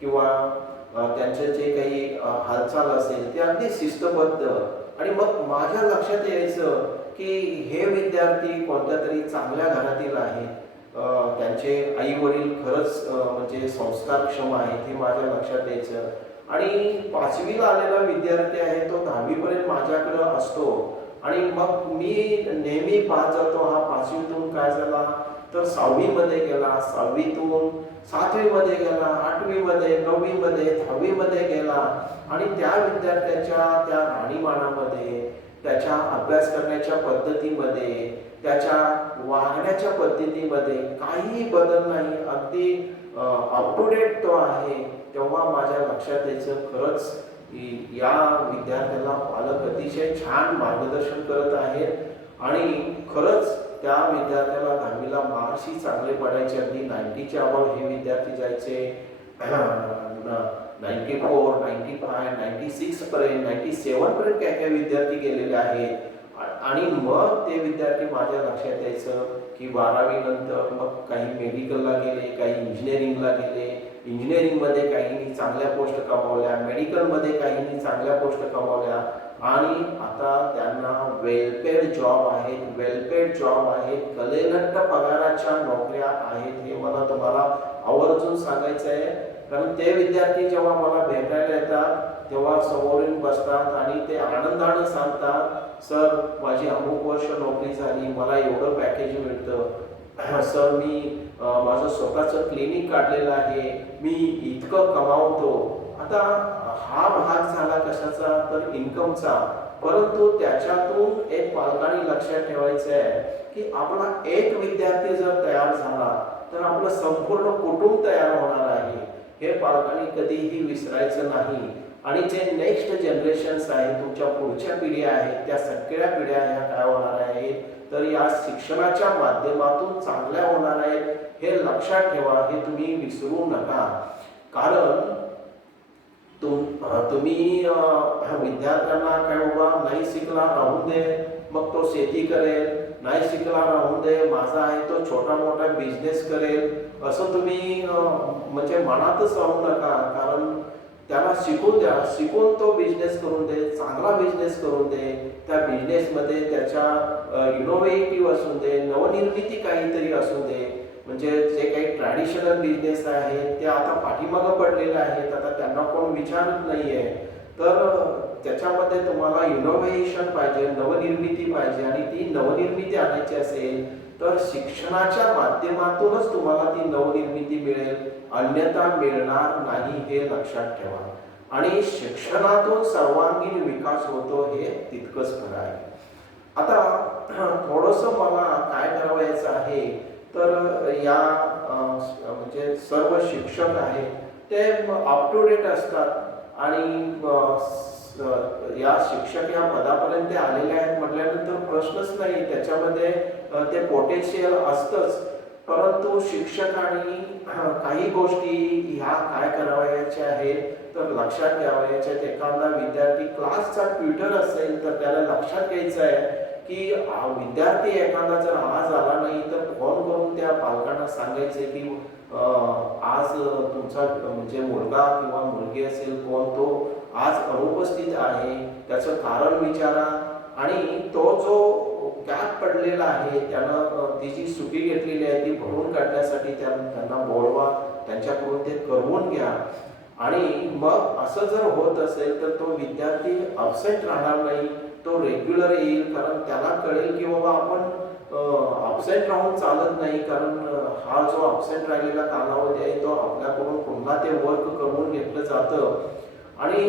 किंवा त्यांचे जे काही हालचाल असेल ते अगदी शिस्तबद्ध. आणि मग माझ्या लक्षात यायचं की हे विद्यार्थी कोणत्या तरी चांगल्या घरातील आहेत, त्यांचे आई वडील खरंच म्हणजे संस्कारक्षम आहेत, हे माझ्या लक्षात यायचं. आणि 5वीला आलेला विद्यार्थी आहे तो 10वीपर्यंत माझ्याकडं असतो आणि मग मी नेहमी पाहत जातो हा 5वीतून काय झाला तर 6वीमध्ये गेला, 6वीतून 7वीमध्ये गेला, 8वीमध्ये, 9वीमध्ये, 10वीमध्ये गेला. आणि त्या विद्यार्थ्याच्या त्या राहणीमानामध्ये, त्याच्या अभ्यास करण्याच्या पद्धतीमध्ये, त्याच्या वागण्याच्या पद्धतीमध्ये काही बदल नाही, अगदी अप टू डेट तो आहे. तेव्हा माझ्या लक्षात यायचं खरंच या विद्यार्थ्याला पालक अतिशय छान मार्गदर्शन करत आहेत आणि खरंच त्या विद्यार्थ्याला 10वीला मार्क्सही चांगले पडायचे, अगदी 90च्या अबाव हे विद्यार्थी जायचे, 94, 95, 96 पर्यंत, 97 पर्यंत काय विद्यार्थी गेलेले आहेत. आणि मग ते विद्यार्थी माझ्या लक्षात यायचं की 12वी नंतर मग काही मेडिकलला गेले, काही इंजिनिअरिंगला गेले, इंजिनिअरिंगमध्ये काहींनी चांगल्या पोस्ट कमावल्या, मेडिकलमध्ये काहींनी चांगल्या पोस्ट कमावल्या आणि आता त्यांना वेलपेड जॉब आहेत, वेलपेड जॉब आहेत, कलेलट्ट पगाराच्या नोकऱ्या आहेत. हे मला तुम्हाला आवर्जून सांगायचं आहे, कारण ते विद्यार्थी जेव्हा मला भेटायला येतात तेव्हा समोरून बसतात आणि ते आनंदाने सांगतात, सर माझी अमुक वर्ष नोकरी झाली, मला एवढं पॅकेज मिळतं, सर मी माझं स्वतःचं क्लिनिक काढलेलं आहे, मी इतकं कमावतो. आता हा भाग झाला कशाचा तर इन्कमचा, परंतु त्याच्यातून एक पालकांनी लक्षात ठेवायचं आहे की आपला एक विद्यार्थी जर तयार झाला तर आपलं संपूर्ण कुटुंब तयार होणार आहे, हे पालकांनी कधीही विसरायचं नाही. आणि जे नेक्स्ट जनरेशन्स आहेत, तुमच्या पुढच्या पिढ्या आहेत, त्या सगळ्या पिढ्या ह्या काय होणार आहेत तर या शिक्षणाच्या माध्यमातून चांगल्या होणार आहेत, हे लक्षात ठेवा, हे तुम्ही विसरू नका. कारण तुम्ही विद्यार्थ्यांना काय बाबा नाही शिकला राहून दे, मग तो शेती करेल, नाही शिकला राहून दे माझा आहे तो छोटा मोठा बिझनेस करेल असं तुम्ही म्हणजे मनातच राहू नका. कारण त्याला शिकून द्या, शिकून तो बिझनेस करून दे, चांगला बिझनेस करून दे. त्या बिझनेसमध्ये त्याच्या इनोव्हेटिव्ह असून दे, नवनिर्मिती काहीतरी असून दे. म्हणजे जे काही ट्रॅडिशनल बिझनेस आहेत ते आता पाठीमागं पडलेले आहेत, आता त्यांना कोण विचारत नाही आहे. तर त्याच्यामध्ये तुम्हाला इनोव्हेशन पाहिजे, नवनिर्मिती पाहिजे. आणि ती नवनिर्मिती आणायची असेल तर शिक्षणाच्या माध्यमातूनच तुम्हाला ती नवनिर्मिती मिळेल, अन्यथा मिळणार नाही, हे लक्षात ठेवा. आणि शिक्षणातून सर्वांगीण विकास होतो हे तितकंच खरं आहे. आता थोडंसं मला काय करावयाचं आहे, तर या म्हणजे सर्व शिक्षक आहेत ते अप टू डेट असतात आणि या शिक्षक या पदापर्यंत ते आलेले आहेत म्हटल्यानंतर प्रश्नच नाही, त्याच्यामध्ये ते पोटेन्शियल असतंच. परंतु शिक्षकांनी काही गोष्टी ह्या काय करावयाच्या आहेत तर लक्षात घ्यावयाच्या. एखादा विद्यार्थी क्लासचा ट्युटर असेल तर त्याला लक्षात घ्यायचं आहे की विद्यार्थी एखादा जर आज आला नाही तर फोन करून त्या पालकांना सांगायचे की आज तुमचा म्हणजे मुलगा किंवा मुलगी असेल कोण तो आज अनुपस्थित आहे, त्याचं कारण विचारा. आणि तो जो गॅप पडलेला आहे त्यानं ती जी सुटी घेतलेली आहे ती भरून काढण्यासाठी त्यांना बोलवा, त्यांच्याकडून ते करवून घ्या. आणि मग असं जर होत असेल तर तो विद्यार्थी अब्सेंट राहणार नाही, तो रेग्युलर येईल. कारण त्याला कळेल की बाबा आपण अब्सेंट राहून चालत नाही, कारण हा जो अब्सेंट राहिलेला कालावधी आहे तो आपल्याकडून पुन्हा ते वर्क करून घेतलं जातं. आणि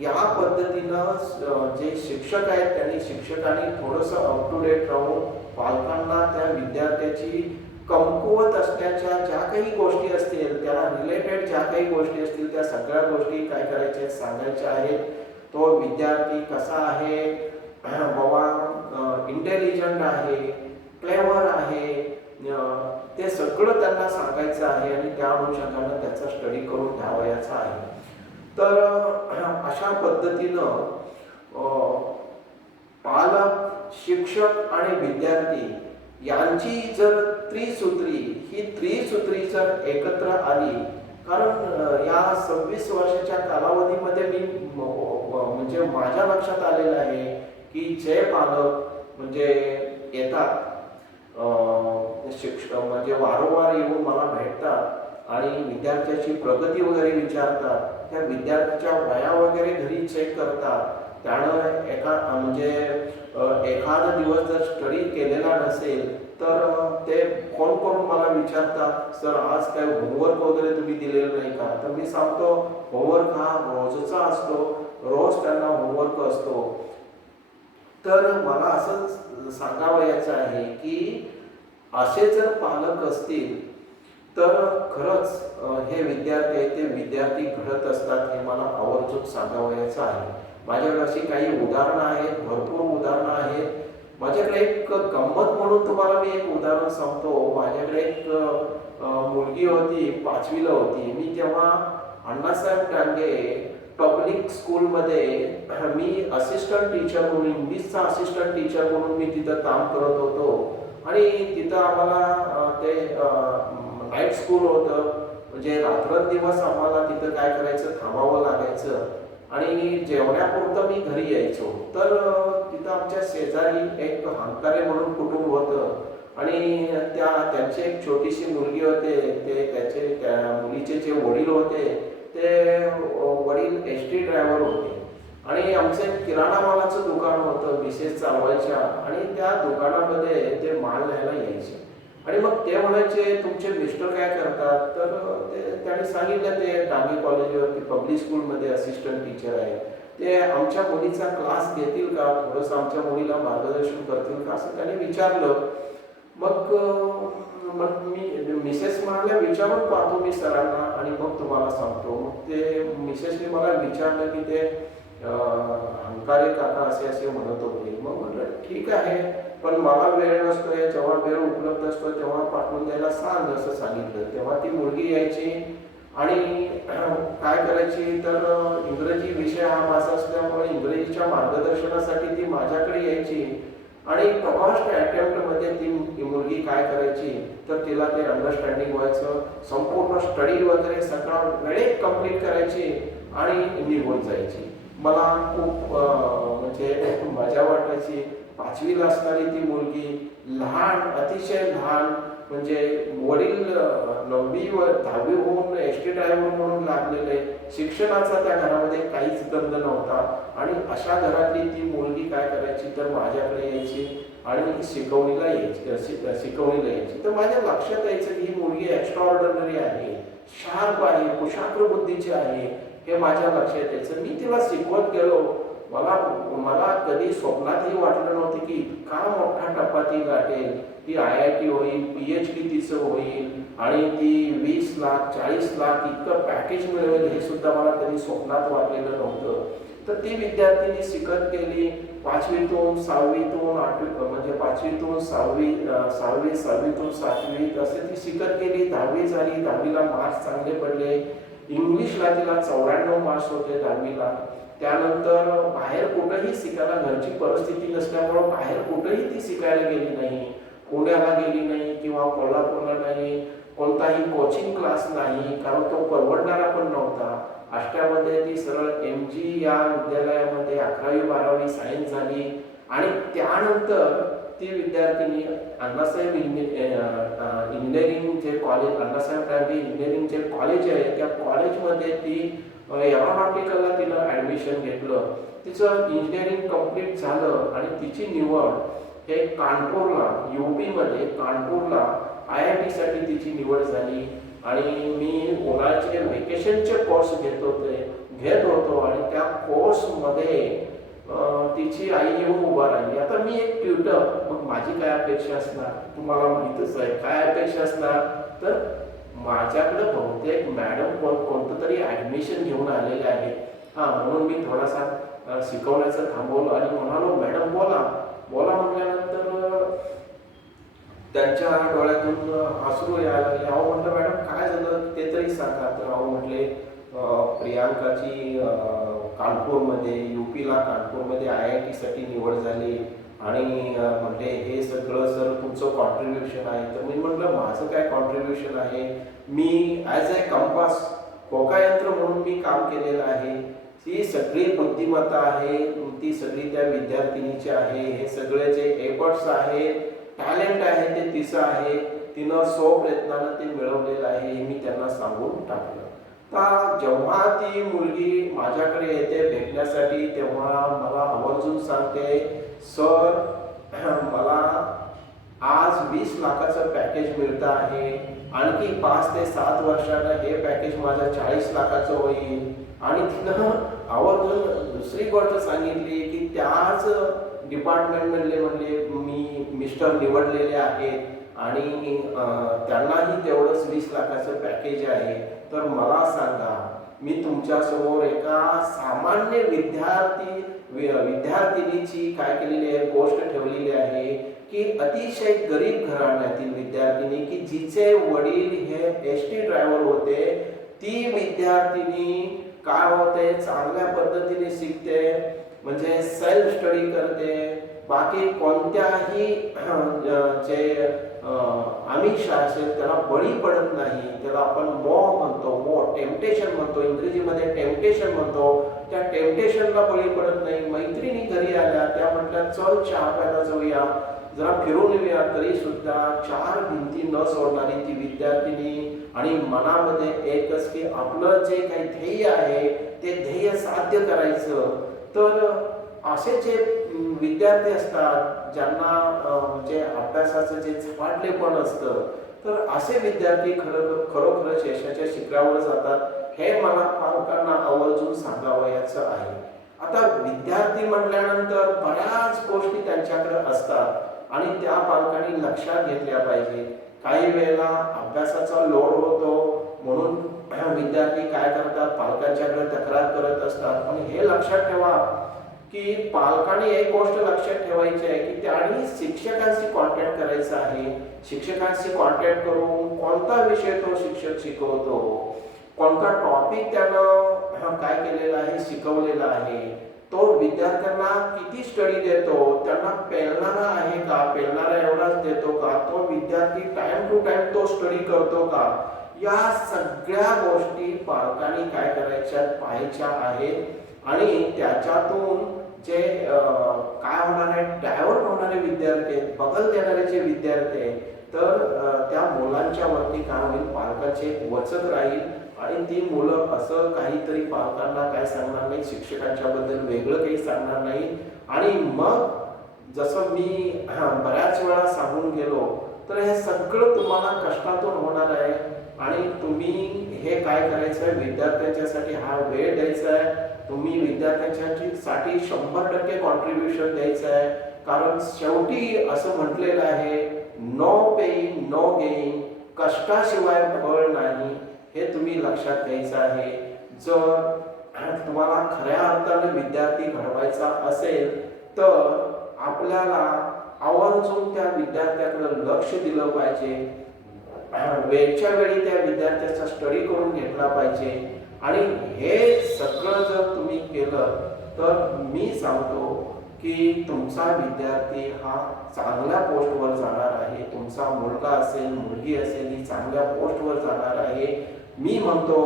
या पद्धतीनं जे शिक्षक आहेत शिक्षकांनी थोडंसं अप टू डेट राहून पालकांना त्या विद्यार्थ्याची कमकुवत असण्याच्या ज्या काही गोष्टी असतील, त्याला रिलेटेड ज्या काही गोष्टी असतील त्या सगळ्या गोष्टी काय करायच्या सांगायच्या आहेत. तो विद्यार्थी कसा आहे बाबा, इंटेलिजंट आहे, क्लेवर आहे, ते सगळं त्यांना सांगायचं आहे आणि त्या अनुषंगाने त्याचा स्टडी करून घ्यावयाचा आहे. तर अशा पद्धतीनं पालक, शिक्षक आणि विद्यार्थी यांची जर त्रिसूत्री जर एकत्र आली, कारण या 26 वर्षाच्या कालावधीमध्ये मी म्हणजे माझ्या लक्षात आलेलं आहे की जे पालक म्हणजे येतात शिक्षक म्हणजे वारंवार येऊन मला भेटतात आणि विद्यार्थ्याची प्रगती वगैरे विचारतात, त्या विद्यार्थ्याच्या वया वगैरे घरी चेक करतात. त्यानं म्हणजे एखादा दिवस जर स्टडी केलेला नसेल तर ते फोन करून मला विचारतात, सर आज काय होमवर्क वगैरे तुम्ही दिलेलं नाही का? तर मी सांगतो होमवर्क हा रोजचा असतो, रोज त्यांना होमवर्क असतो. तर मला असं सांगावयाचं आहे की असे जर पालक असतील तर खरंच हे विद्यार्थी आहेत ते विद्यार्थी घडत असतात, हे मला आवर्जून सांगावयाचं आहे. माझ्याकडे अशी काही उदाहरणं आहेत, भरपूर उदाहरणं आहेत. माझ्याकडे एक गंमत म्हणून तुम्हाला मी एक उदाहरण सांगतो. माझ्याकडे एक मुलगी होती, 5वीला होती. मी तेव्हा अण्णासाहेब डांगे पब्लिक स्कूलमध्ये मी असिस्टंट टीचर म्हणून, इंग्लिशचा असिस्टंट टीचर म्हणून मी तिथं काम करत होतो. आणि तिथं आम्हाला ते नाईट स्कूल होतं, म्हणजे रात्रंदिवस आम्हाला तिथं काय करायचं, थांबावं लागायचं. आणि जेवण्यापुरतं मी घरी यायचो. तर तिथं आमच्या शेजारी एक हंकारे म्हणून कुटुंब होतं आणि त्यांची एक छोटीशी मुलगी होते. ते त्या मुलीचे जे वडील होते ते वडील एसटी ड्रायव्हर होते आणि आमचं किराणा मालाचं दुकान होतं, मिसेस चालवायच्या. आणि त्या दुकानामध्ये ते माल न्यायला यायचे. आणि मग ते म्हणायचे तुमचे मिस्टर काय करतात? तर त्यांनी सांगितलं ते डांगे कॉलेजवरती पब्लिक स्कूलमध्ये असिस्टंट टीचर आहे. ते आमच्या मुलीचा क्लास घेतील का, थोडंसं आमच्या मुलीला मार्गदर्शन करतील का असं त्यांनी विचारलं. मग मी मिसेस म्हणाल्या विचारून पाहतो मी सरांना आणि मग तुम्हाला सांगतो. मग ते मिसेसने मला विचारलं की ते हंकारे काका असे असे म्हणत होते. मग म्हटलं ठीक आहे, पण मला वेळ नसतोय, जेव्हा वेळ उपलब्ध असतो तेव्हा पाठवून द्यायला सांग असं सांगितलं. तेव्हा ती मुलगी यायची आणि काय करायची तर इंग्रजी विषय हा माझा असल्यामुळे इंग्रजीच्या मार्गदर्शनासाठी ती माझ्याकडे यायची आणि फर्स्ट अटेम्प्टमध्ये ती मुलगी काय करायची तर तिला ते अंडरस्टँडिंग व्हायचं, संपूर्ण स्टडी वगैरे सगळा वेळेत कंप्लीट करायची आणि निघून जायची. मला खूप म्हणजे मजा वाटायची. 5वीला असणारी ती मुलगी लहान, अतिशय लहान, म्हणजे वडील 9वी व 10वी होऊन एस टी ड्रायव्हर म्हणून लागलेले, शिक्षणाचा त्या घरामध्ये काहीच गंध नव्हता आणि अशा घरातली ती मुलगी काय करायची तर माझ्याकडे यायची आणि शिकवणीला यायची. तर माझ्या लक्षात यायचं की ही मुलगी एक्स्ट्रा ऑर्डिनरी आहे, शार्प आहे, कुशाग्र बुद्धीची आहे, हे माझ्या लक्षात यायचं. मी तिला शिकवत गेलो. मला कधी स्वप्नातही वाटलं नव्हतं की इतका मोठा टप्पा ती गाठेल, ती IIT होईल, PhD तिचं होईल आणि ती 20 लाख 40 लाख इतकं पॅकेज मिळवेल हे सुद्धा मला कधी स्वप्नात वाटलेलं नव्हतं. तर ती विद्यार्थिनी शिकत गेली. 5वीतून 6वीतून 8वी, म्हणजे 5वीतून 6वी, 6वीतून 7वी असे ती शिकत गेली. 10वी झाली. 10वीला मार्क्स चांगले पडले. इंग्लिशला तिला 94 मार्क्स होते 10वीला. त्यानंतर बाहेर कुठंही शिकायला, घरची परिस्थिती नसल्यामुळं बाहेर कुठंही ती शिकायला गेली नाही. पुण्याला गेली नाही किंवा कोल्हापूरला नाही, कोणताही कोचिंग क्लास नाही, कारण तो परवडणारा पण नव्हता. आष्ट्यामध्ये ती सरळ MG या विद्यालयामध्ये 11वी 12वी सायन्स झाली आणि त्यानंतर ती विद्यार्थिनी अण्णासाहेब इंजिनिअरिंग जे कॉलेज, अण्णासाहेब टांगे इंजिनिअरिंग जे कॉलेज आहे त्या कॉलेजमध्ये ती एरोनॉटिकलला तिनं ॲडमिशन घेतलं. तिचं इंजिनिअरिंग कंप्लीट झालं आणि तिची निवड हे कानपूरला, UP-मध्ये कानपूरला IIT साठी तिची निवड झाली. आणि मी उन्हाळ्याचे वेकेशनचे कोर्स घेत होतो आणि त्या कोर्समध्ये तिची आई येऊन उभा राहिली. आता मी एक ट्युटर, मग माझी काय अपेक्षा असणार तुम्हाला माहीतच आहे. काय अपेक्षा असणार तर माझ्याकडे बहुतेक मॅडम कोणतं तरी ॲडमिशन घेऊन आलेले आहे. म्हणून मी थोडासा शिकवण्याचं थांबवलं आणि म्हणालो मॅडम बोला म्हटल्यानंतर त्यांच्या डोळ्यातून अश्रू यायला लागले. अहो म्हटलं मॅडम काय झालं ते तरी सांगा. तर अहो म्हटले प्रियांकाची कानपूरमध्ये, UP-ला कानपूरमध्ये IIT साठी निवड झाली आणि म्हटले हे सगळं सर तुमचं कॉन्ट्रीब्युशन आहे. तर मी म्हटलं माझं काय कॉन्ट्रीब्युशन आहे, मी ॲज अ कंपास, होकायंत्र म्हणून मी काम केलेलं आहे. ही सगळी बुद्धिमत्ता आहे ती सगळी त्या विद्यार्थिनीची आहे. हे सगळे जे एफर्ट्स आहे, टॅलेंट आहे ते तिचं आहे. तिनं स्वप्रयत्नानं ते मिळवलेलं आहे हे मी त्यांना सांगून टाकलं. तर जेव्हा ती मुलगी माझ्याकडे येते भेटण्यासाठी तेव्हा मला आवर्जून सांगते सर मला आज 20 लाखाचं पॅकेज मिळतं आहे, आणखी 5 ते 7 वर्षानं हे पॅकेज माझं 40 लाखाचं होईल. आणि तिनं आवर्जून दुसरी गोष्ट सांगितली की त्याच डिपार्टमेंटमधले म्हणजे मी मिस्टर निवडलेले आहेत आणि त्यांनाही तेवढंच 20 लाखाचं पॅकेज आहे. तर मला सांगा मी तुमच्यासमोर एका सामान्य विद्यार्थिनीची काय केलेली आहे गोष्ट ठेवलेली आहे की अतिशय गरीब घराण्यातील विद्यार्थिनी की जिचे वडील हे ST ड्रायव्हर होते. ती विद्यार्थिनी काय होते चांगल्या पद्धतीने शिकते, म्हणजे सेल्फ स्टडी करते. बाकी कोणत्याही जे आमिष असेल त्याला बळी पडत नाही. त्याला आपण मोह, टेम्पटेशन म्हणतो, इंग्रजीमध्ये टेम्पटेशन म्हणतो. त्या टेम्पटेशनला बळी पडत नाही. मैत्रिणी घरी आल्या, त्या म्हटल्या चल चहा प्यायला जाऊया, जरा फिरून येऊया, तरी सुद्धा 4 भिंती न सोडणारी ती विद्यार्थिनी आणि मनामध्ये एकच की आपलं जे काही ध्येय आहे ते ध्येय साध्य करायचं. तर असे जे विद्यार्थी असतात ज्यांना जे अभ्यासाचं जे झपाटलेपण असतं, तर असे विद्यार्थी खरोखरच यशाच्या शिखरावर जातात हे मला पालकांना आवर्जून सांगावयाचं आहे. आता विद्यार्थी म्हटल्यानंतर बऱ्याच गोष्टी त्यांच्याकडे असतात आणि त्या पालकांनी लक्षात घेतल्या पाहिजे. काही वेळेला अभ्यासाचा लोड होतो म्हणून विद्यार्थी काय करतात पालकांच्याकडे तक्रार करत असतात. पण हे लक्षात ठेवा की पालकांनी एक गोष्ट लक्षात ठेवायची आहे की त्यांनी शिक्षकांशी कॉन्टॅक्ट करायचा आहे. शिक्षकांशी कॉन्टॅक्ट करून कोणता विषय तो शिक्षक शिकवतो, कोणता टॉपिक त्यानं काय केलेला आहे, शिकवलेला आहे, तो विद्यार्थ्यांना किती स्टडी देतो, त्यांना पेलणारा आहे का, पेलणारा एवढाच देतो का, तो विद्यार्थी टाइम टू टाइम तो स्टडी करतो का, या सगळ्या गोष्टी पालकांनी काय करायच्या, पाहायच्या आहेत. आणि त्याच्यातून जे काय होणार आहे, डायव्हर्ट होणारे विद्यार्थी आहेत, बगल देणारे जे विद्यार्थी आहेत, तर त्या मुलांच्या वरती काय होईल, पालकाचे एक वचक राहील आणि ती मुलं असं काहीतरी पालकांना काय सांगणार नाही, शिक्षकांच्या बद्दल वेगळं काही सांगणार नाही. आणि मग जसं मी बऱ्याच वेळा सांगून गेलो, तर हे सगळं तुम्हाला कष्टातून होणार आहे. आणि तुम्ही हे काय करायचं आहे, विद्यार्थ्यांच्यासाठी हा वेळ द्यायचा आहे, तुम्ही विद्यार्थ्यांसाठी 100% कॉन्ट्रीब्युशन द्यायचं आहे. कारण शेवटी असं म्हटलेलं आहे, नो पेन नो गेन, कष्टाशिवाय फळ नाही, हे तुम्ही लक्षात घ्यायचं आहे. जर तुम्हाला खऱ्या अर्थाने विद्यार्थी घडवायचा असेल तर आपल्याला आवर्जून त्या विद्यार्थ्याकडे लक्ष दिलं पाहिजे, वेळच्या वेळी त्या विद्यार्थ्याचा स्टडी करून घेतला पाहिजे. आणि हे सगळं जर तुम्ही केलं तर मी सांगतो की तुमचा विद्यार्थी हा चांगल्या पोस्टवर जाणार आहे. तुमचा मुलगा असेल, मुलगी असेल, ही चांगल्या पोस्टवर जाणार आहे. मी म्हणतो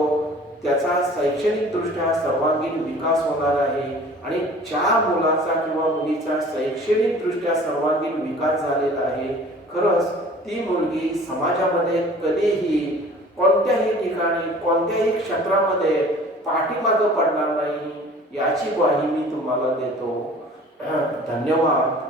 त्याचा शैक्षणिकदृष्ट्या सर्वांगीण विकास होणार आहे. आणि ज्या मुलाचा किंवा मुलीचा शैक्षणिकदृष्ट्या सर्वांगीण विकास झालेला आहे, खरंच ती मुलगी समाजामध्ये कधीही कोणत्याही ठिकाणी कोणत्याही क्षेत्रामध्ये पाठीमागं पडणार नाही, याची ग्वाही मी तुम्हाला देतो. धन्यवाद.